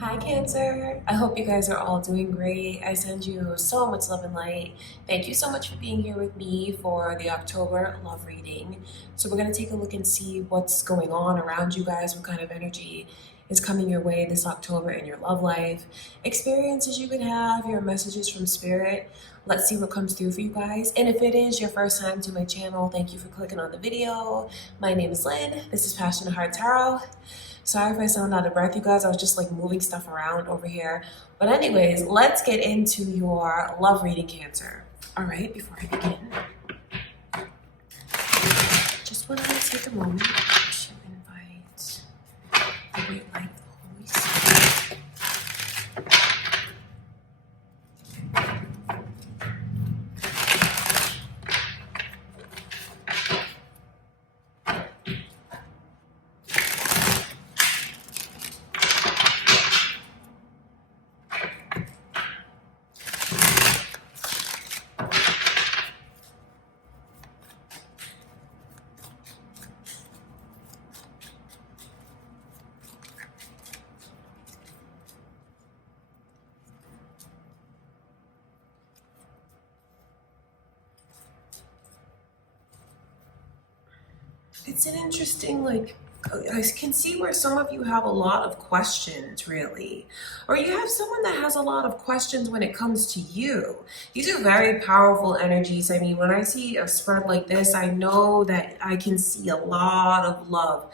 Hi Cancer, I hope you guys are all doing great. I send you so much love and light. Thank you so much for being here with me for the October love reading. So we're going to take a look and see what's going on around you guys, what kind of energy is coming your way this October in your love life, experiences you could have, your messages from spirit. Let's see what comes through for you guys. And if it is your first time to my channel, thank you for clicking on the video. My name is Lynn. This is Passionate Heart Tarot. Sorry if I sound out of breath, you guys. I was just like moving stuff around over here. But anyways, let's get into your love reading, Cancer. All right, before I begin, just want to take a moment to invite the great light of the Holy Spirit. It's an interesting, I can see where some of you have a lot of questions, really. Or you have someone that has a lot of questions when it comes to you. These are very powerful energies. I mean, when I see a spread like this, I know that I can see a lot of love.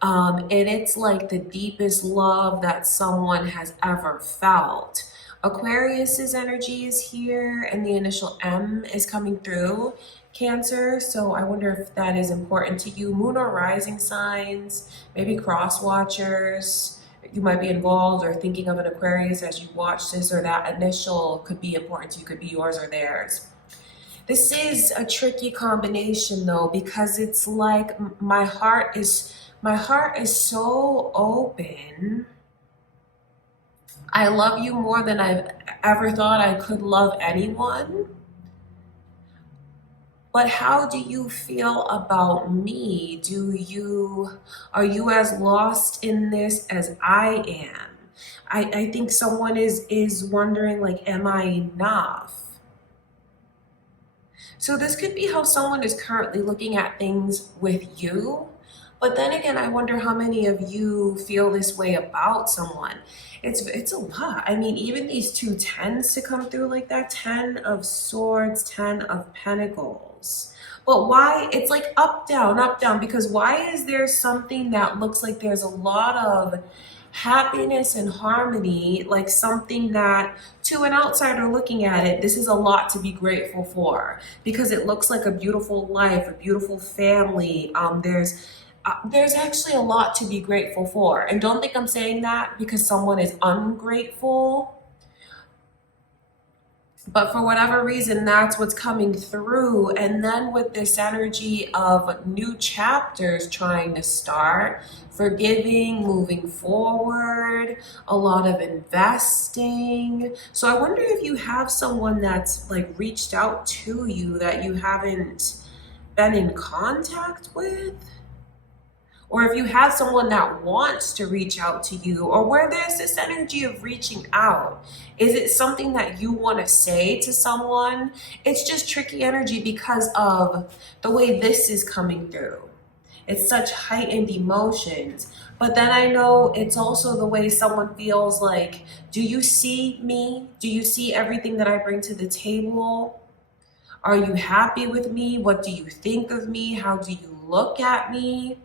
And it's like the deepest love that someone has ever felt. Aquarius's energy is here, and the initial M is coming through. Cancer, so I wonder if that is important to you. Moon or rising signs, maybe cross watchers. You might be involved or thinking of an Aquarius as you watch this, or that initial could be important to you, could be yours or theirs. This is a tricky combination though, because it's like my heart is so open. I love you more than I've ever thought I could love anyone. But how do you feel about me? Are you as lost in this as I am? I think someone is wondering, like, am I enough? So this could be how someone is currently looking at things with you. But then again, I wonder how many of you feel this way about someone. It's a lot. I mean, even these two tens to come through like that, 10 of swords, 10 of pentacles. But why? It's like up, down, because why is there something that looks like there's a lot of happiness and harmony, like something that to an outsider looking at it, this is a lot to be grateful for, because it looks like a beautiful life, a beautiful family. There's actually a lot to be grateful for. And don't think I'm saying that because someone is ungrateful. But for whatever reason, that's what's coming through. And then with this energy of new chapters trying to start, forgiving, moving forward, a lot of investing. So I wonder if you have someone that's like reached out to you that you haven't been in contact with. Or if you have someone that wants to reach out to you, or where there's this energy of reaching out. Is it something that you want to say to someone? It's just tricky energy because of the way this is coming through. It's such heightened emotions. But then I know it's also the way someone feels like, do you see me? Do you see everything that I bring to the table? Are you happy with me? What do you think of me? How do you look at me?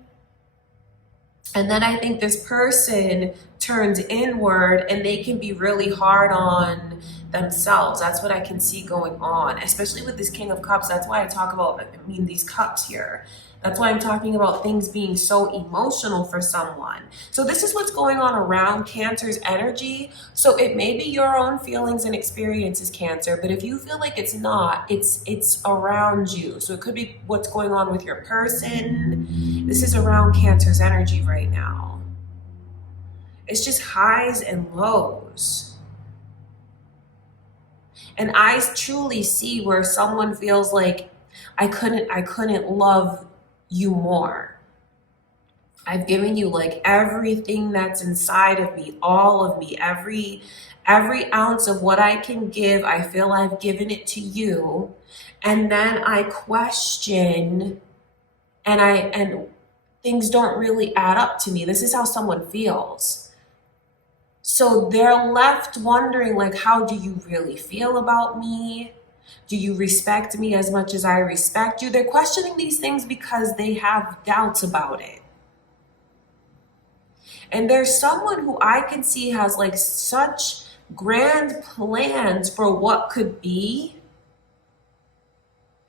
And then I think this person turns inward and they can be really hard on themselves. That's what I can see going on, especially with this King of Cups. That's why I talk about, these cups here. That's why I'm talking about things being so emotional for someone. So this is what's going on around Cancer's energy. So it may be your own feelings and experiences, Cancer, but if you feel like it's not, it's around you. So it could be what's going on with your person. This is around Cancer's energy right now. It's just highs and lows. And I truly see where someone feels like I couldn't love you more. I've given you like everything that's inside of me, all of me, every ounce of what I can give. I feel I've given it to you. And then I question and things don't really add up to me. This is how someone feels. So they're left wondering, like, how do you really feel about me? Do you respect me as much as I respect you? They're questioning these things because they have doubts about it. And there's someone who I can see has like such grand plans for what could be.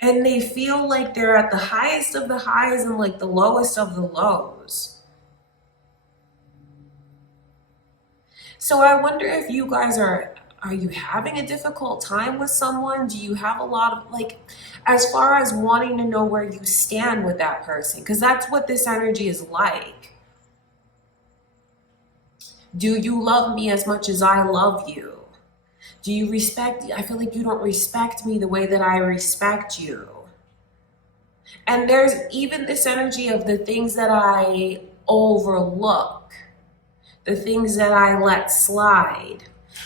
And they feel like they're at the highest of the highs and like the lowest of the lows. So I wonder if you guys are you having a difficult time with someone? Do you have a lot of like, as far as wanting to know where you stand with that person? Because that's what this energy is like. Do you love me as much as I love you? Do you respect? I feel like you don't respect me the way that I respect you. And there's even this energy of the things that I overlook, the things that I let slide.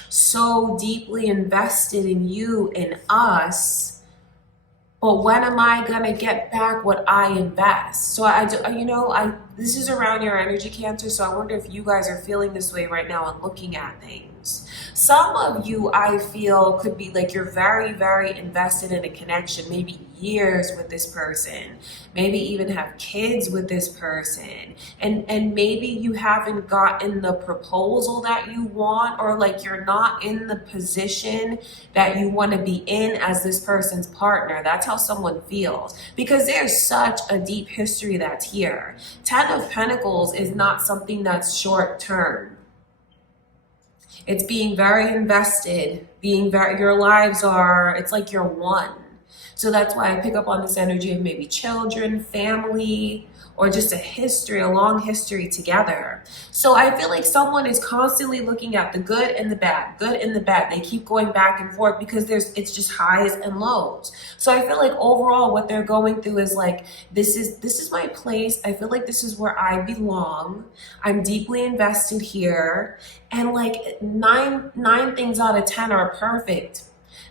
So deeply invested in you and us, but when am I gonna get back what I invest? So this is around your energy, Cancer, so I wonder if you guys are feeling this way right now and looking at things. Some of you, I feel, could be like you're very, very invested in a connection, maybe years with this person, maybe even have kids with this person, and maybe you haven't gotten the proposal that you want, or like you're not in the position that you want to be in as this person's partner. That's how someone feels, because there's such a deep history that's here. 10 of Pentacles is not something that's short term. It's being very invested, your lives are, it's like you're one. So that's why I pick up on this energy of maybe children, family, or just a long history together. So I feel like someone is constantly looking at the good and the bad, good and the bad. They keep going back and forth because it's just highs and lows. So I feel like overall what they're going through is like, this is my place. I feel like this is where I belong. I'm deeply invested here. And like nine things out of 10 are perfect.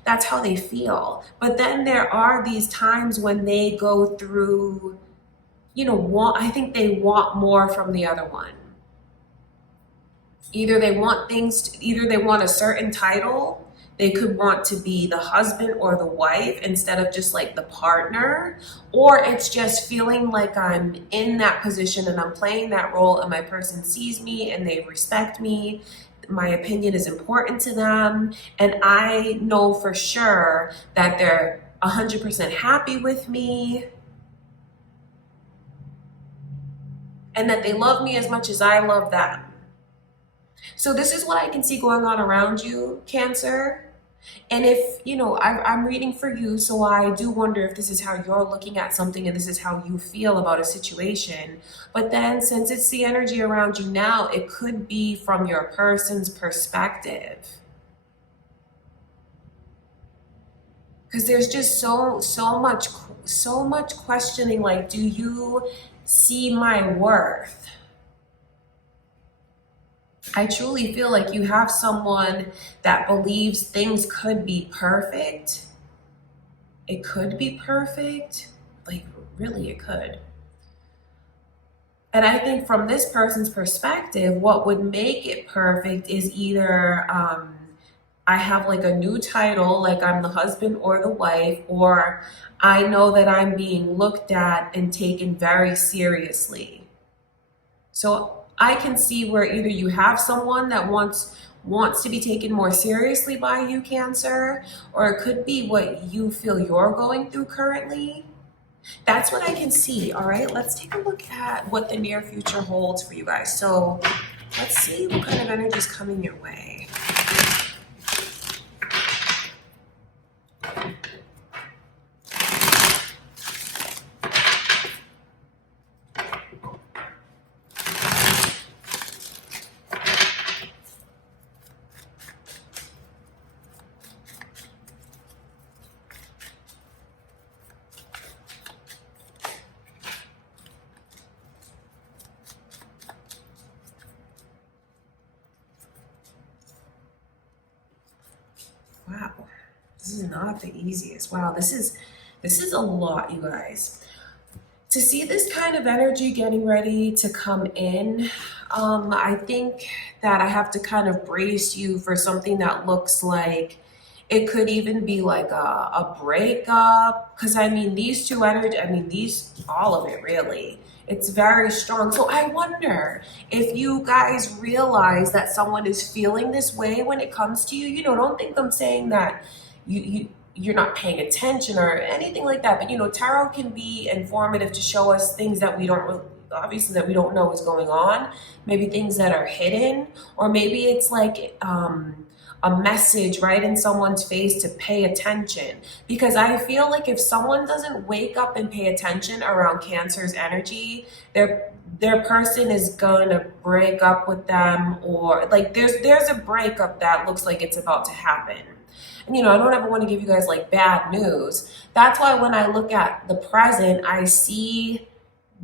That's how they feel. But then there are these times when they go through, I think they want more from the other one. Either they want a certain title. They could want to be the husband or the wife instead of just like the partner. Or it's just feeling like I'm in that position and I'm playing that role and my person sees me and they respect me. My opinion is important to them. And I know for sure that they're 100% happy with me. And that they love me as much as I love them. So this is what I can see going on around you, Cancer. And if, I'm reading for you, so I do wonder if this is how you're looking at something and this is how you feel about a situation. But then since it's the energy around you now, it could be from your person's perspective. Because there's just so much questioning, like, do you see my worth? I truly feel like you have someone that believes things could be perfect. It could be perfect. Like, really, it could. And I think from this person's perspective, what would make it perfect is either I have like a new title, like I'm the husband or the wife, or I know that I'm being looked at and taken very seriously. So I can see where either you have someone that wants to be taken more seriously by you, Cancer, or it could be what you feel you're going through currently. That's what I can see. All right, let's take a look at what the near future holds for you guys. So let's see what kind of energy is coming your way. Wow, this is not the easiest. Wow, this is a lot, you guys. To see this kind of energy getting ready to come in, I think that I have to kind of brace you for something that looks like it could even be like a breakup. Because I mean, these two energy, I mean, all of it really, it's very strong. So I wonder if you guys realize that someone is feeling this way when it comes to you. You know, don't think I'm saying that you're not paying attention or anything like that. But you know, tarot can be informative to show us things that we don't obviously that we don't know is going on. Maybe things that are hidden, or maybe it's like a message right in someone's face to pay attention. Because I feel like if someone doesn't wake up and pay attention around Cancer's energy, their person is gonna break up with them, or like there's a breakup that looks like it's about to happen. And you know, I don't ever want to give you guys like bad news. That's why when I look at the present, I see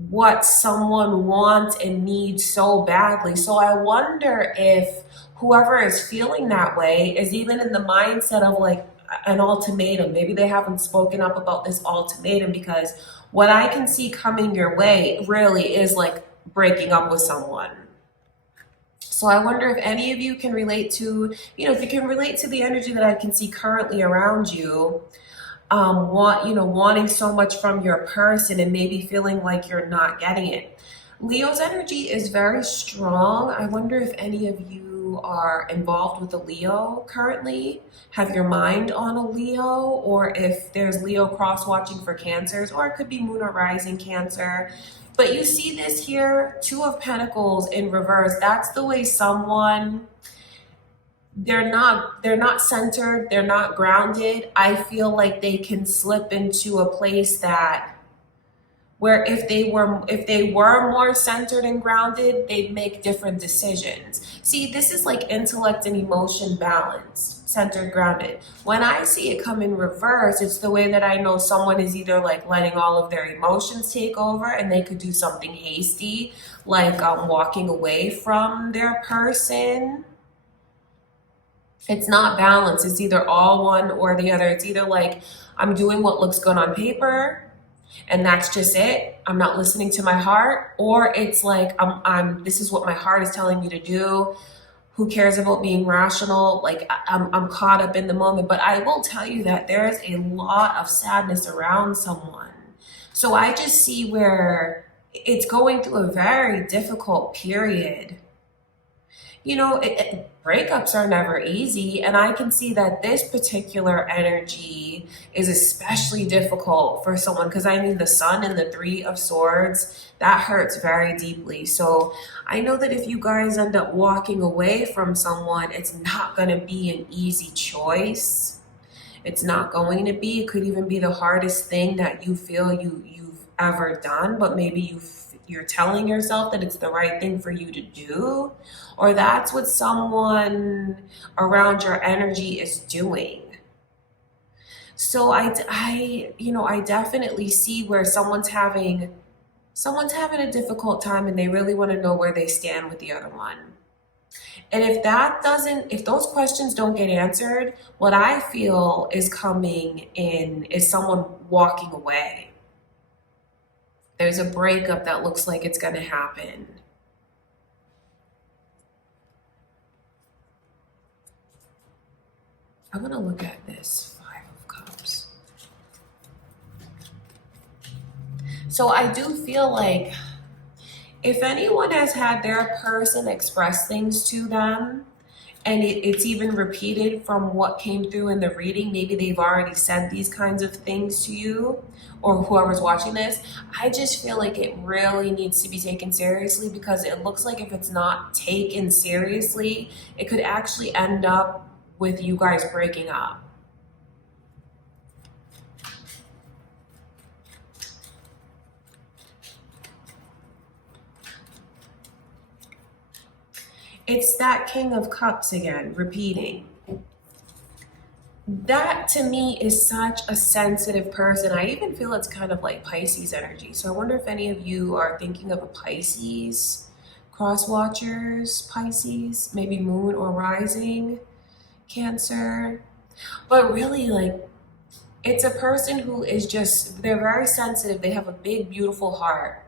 what someone wants and needs so badly. So I wonder if whoever is feeling that way is even in the mindset of like an ultimatum. Maybe they haven't spoken up about this ultimatum, because what I can see coming your way really is like breaking up with someone. So I wonder if any of you can relate to, you know, if you can relate to the energy that I can see currently around you, wanting so much from your person and maybe feeling like you're not getting it. Leo's energy is very strong. I wonder if any of you are involved with a Leo currently, have your mind on a Leo, or if there's Leo cross watching for Cancers, or it could be Moon or Rising Cancer. But you see this here, Two of Pentacles in reverse. That's the way someone, they're not centered, they're not grounded. I feel like they can slip into a place that where if they were more centered and grounded, they'd make different decisions. See, this is like intellect and emotion balanced, centered, grounded. When I see it come in reverse, it's the way that I know someone is either like letting all of their emotions take over, and they could do something hasty, like walking away from their person. It's not balanced. It's either all one or the other. It's either like I'm doing what looks good on paper, and that's just it. I'm not listening to my heart, or it's like this is what my heart is telling me to do. Who cares about being rational? Like I'm caught up in the moment. But I will tell you that there is a lot of sadness around someone. So I just see where it's going through a very difficult period. You know, breakups are never easy, and I can see that this particular energy is especially difficult for someone, because I mean the Sun and the Three of Swords, that hurts very deeply. So I know that if you guys end up walking away from someone, it's not going to be an easy choice. It's not going to be. It could even be the hardest thing that you feel you've ever done, but maybe you're telling yourself that it's the right thing for you to do, or that's what someone around your energy is doing. So I definitely see where someone's having a difficult time, and they really want to know where they stand with the other one. And if those questions don't get answered, what I feel is coming in is someone walking away. There's a breakup that looks like it's going to happen. I want to look at this Five of Cups. So I do feel like if anyone has had their person express things to them, and it's even repeated from what came through in the reading, maybe they've already said these kinds of things to you, or whoever's watching this, I just feel like it really needs to be taken seriously, because it looks like if it's not taken seriously, it could actually end up with you guys breaking up. It's that King of Cups again, repeating. That to me is such a sensitive person. I even feel it's kind of like Pisces energy. So I wonder if any of you are thinking of a Pisces, cross watchers, Pisces, maybe Moon or Rising Cancer. But really, like, it's a person who is just, they're very sensitive. They have a big, beautiful heart.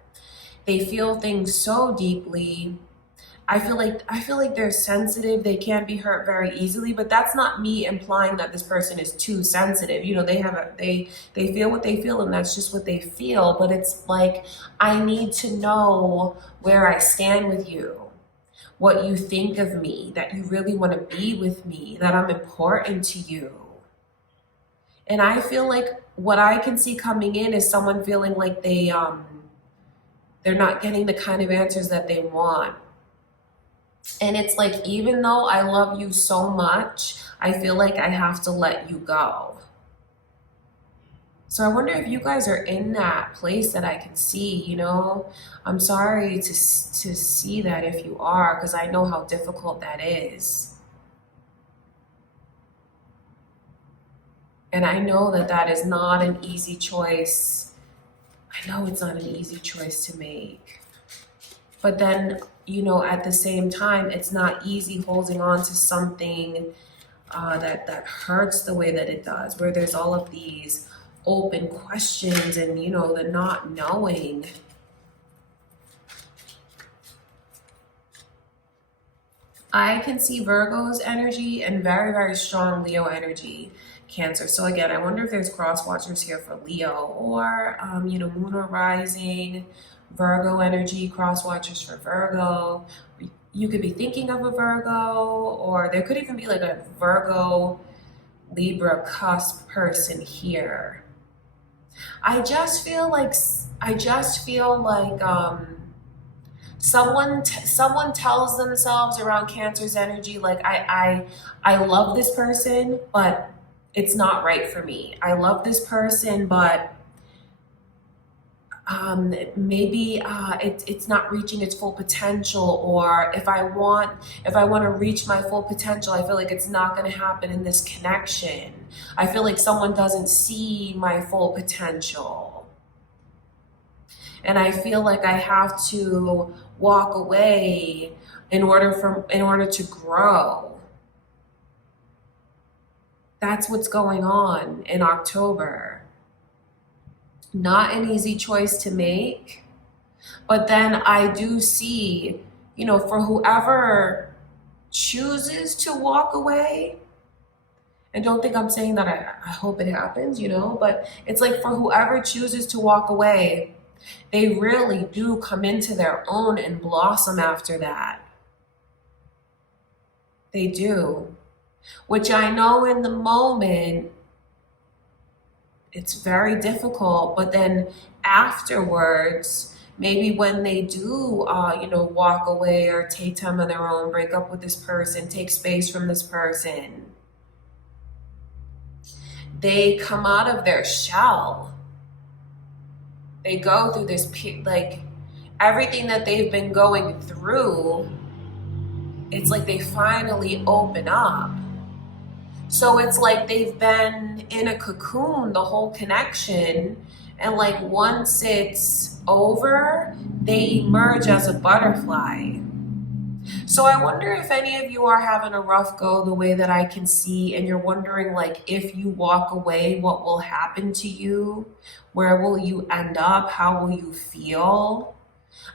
They feel things so deeply. I feel like they're sensitive. They can be hurt very easily, but that's not me implying that this person is too sensitive. You know, they feel what they feel, and that's just what they feel. But it's like, I need to know where I stand with you, what you think of me, that you really want to be with me, that I'm important to you. And I feel like what I can see coming in is someone feeling like they're not getting the kind of answers that they want. And it's like, even though I love you so much, I feel like I have to let you go. So I wonder if you guys are in that place that I can see, you know? I'm sorry to see that if you are, because I know how difficult that is. And I know that that is not an easy choice. I know it's not an easy choice to make. But then, you know, at the same time, it's not easy holding on to something that hurts the way that it does, where there's all of these open questions and, you know, the not knowing. I can see Virgo's energy and very, very strong Leo energy, Cancer. So again, I wonder if there's cross watchers here for Leo, or, you know, moon or rising, Virgo energy, cross watchers for Virgo. You could be thinking of a Virgo, or there could even be like a Virgo Libra cusp person here. I just feel like someone tells themselves around Cancer's energy, like, I love this person, but it's not right for me. I love this person, but maybe it's not reaching its full potential, or if I want to reach my full potential, I feel like it's not going to happen in this connection. I feel like someone doesn't see my full potential, and I feel like I have to walk away in order to grow. That's what's going on in October. Not an easy choice to make, but then I do see, you know, for whoever chooses to walk away, and don't think I'm saying that I hope it happens, you know, but it's like, for whoever chooses to walk away, they really do come into their own and blossom after that. They do. Which I know in the moment, it's very difficult, but then afterwards, maybe when they do, you know, walk away or take time on their own, break up with this person, take space from this person, they come out of their shell. They go through this, like, everything that they've been going through, it's like they finally open up. So it's like they've been in a cocoon, the whole connection, and like once it's over, they emerge as a butterfly. So I wonder if any of you are having a rough go the way that I can see, and you're wondering, like, if you walk away, what will happen to you? Where will you end up? How will you feel?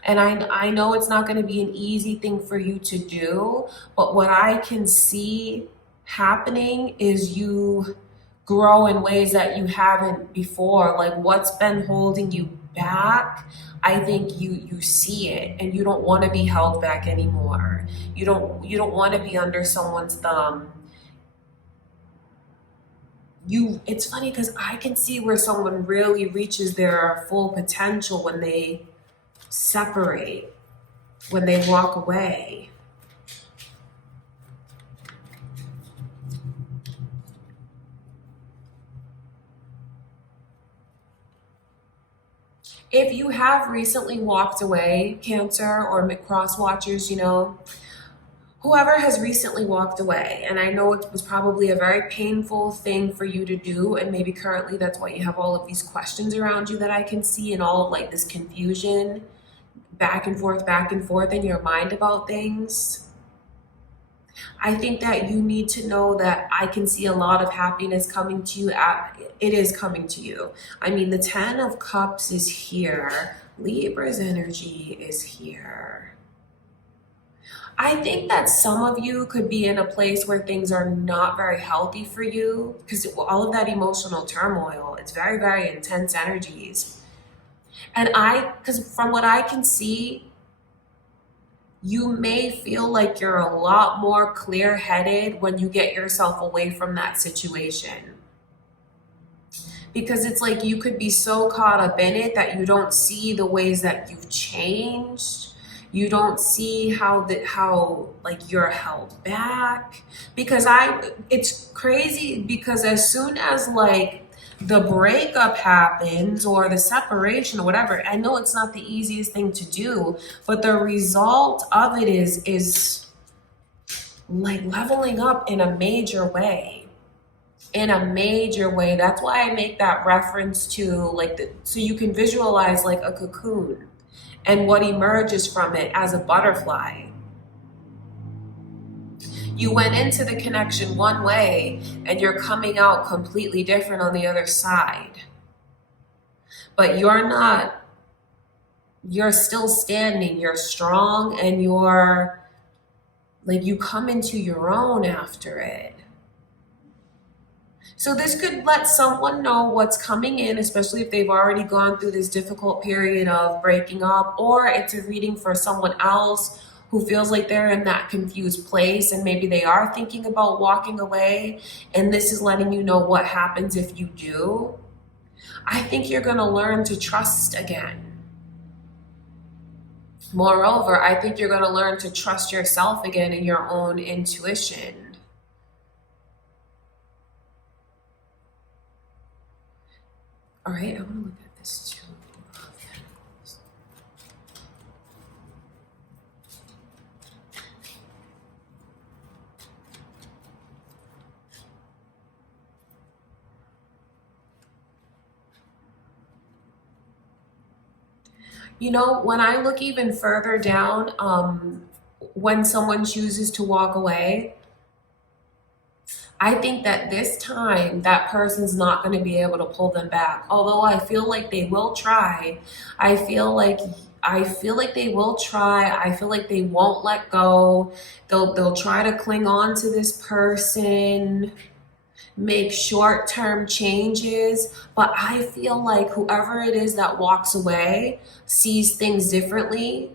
And I know it's not going to be an easy thing for you to do, but what I can see happening is you grow in ways that you haven't before. Like, what's been holding you back, I think you see it, and you don't want to be held back anymore. You don't want to be under someone's thumb. It's funny because I can see where someone really reaches their full potential when they separate, when they walk away. If you have recently walked away, Cancer or cross watchers, you know, whoever has recently walked away, and I know it was probably a very painful thing for you to do, and maybe currently that's why you have all of these questions around you that I can see, and all of like this confusion back and forth in your mind about things. I think that you need to know that I can see a lot of happiness coming to you. It is coming to you. I mean, the 10 of Cups is here. Libra's energy is here. I think that some of you could be in a place where things are not very healthy for you because all of that emotional turmoil, it's very, very intense energies. And because from what I can see, you may feel like you're a lot more clear-headed when you get yourself away from that situation. Because it's like you could be so caught up in it that you don't see the ways that you've changed. You don't see how like you're held back. Because it's crazy because as soon as like the breakup happens or the separation or whatever, I know it's not the easiest thing to do, but the result of it is like leveling up in a major way. In a major way. That's why I make that reference to like so you can visualize like a cocoon and what emerges from it as a butterfly. You went into the connection one way and you're coming out completely different on the other side. But you're still standing, you're strong, and you're like you come into your own after it. So this could let someone know what's coming in, especially if they've already gone through this difficult period of breaking up, or it's a reading for someone else who feels like they're in that confused place and maybe they are thinking about walking away, and this is letting you know what happens if you do. I think you're going to learn to trust again. Moreover, I think you're going to learn to trust yourself again and your own intuition. All right, I want to look at this too. You know, when I look even further down, when someone chooses to walk away, I think that this time that person's not going to be able to pull them back. Although I feel like they will try. I feel like they will try. I feel like they won't let go. They'll try to cling on to this person, make short-term changes, but I feel like whoever it is that walks away sees things differently,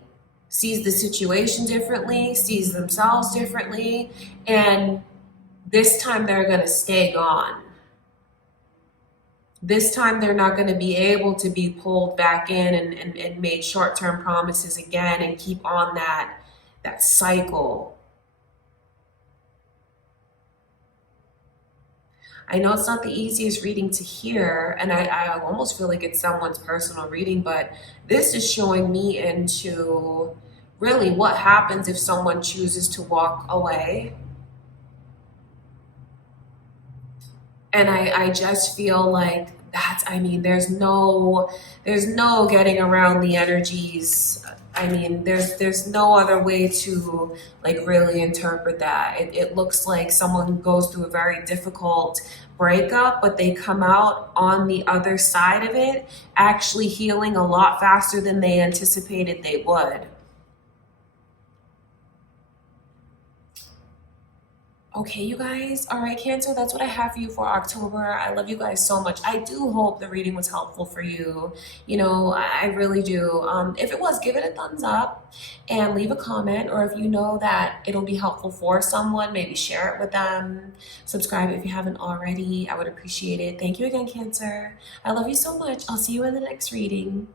sees the situation differently, sees themselves differently, and this time they're going to stay gone. This time they're not going to be able to be pulled back in and made short-term promises again and keep on that cycle. I know it's not the easiest reading to hear, and I almost feel like it's someone's personal reading, but this is showing me into really what happens if someone chooses to walk away. And I just feel like there's no getting around the energies. I mean, there's no other way to like really interpret that. It looks like someone goes through a very difficult breakup, but they come out on the other side of it, actually healing a lot faster than they anticipated they would. Okay, you guys. All right, Cancer, that's what I have for you for October. I love you guys so much. I do hope the reading was helpful for you. You know, I really do. If it was, give it a thumbs up and leave a comment. Or if you know that it'll be helpful for someone, maybe share it with them. Subscribe if you haven't already. I would appreciate it. Thank you again, Cancer. I love you so much. I'll see you in the next reading.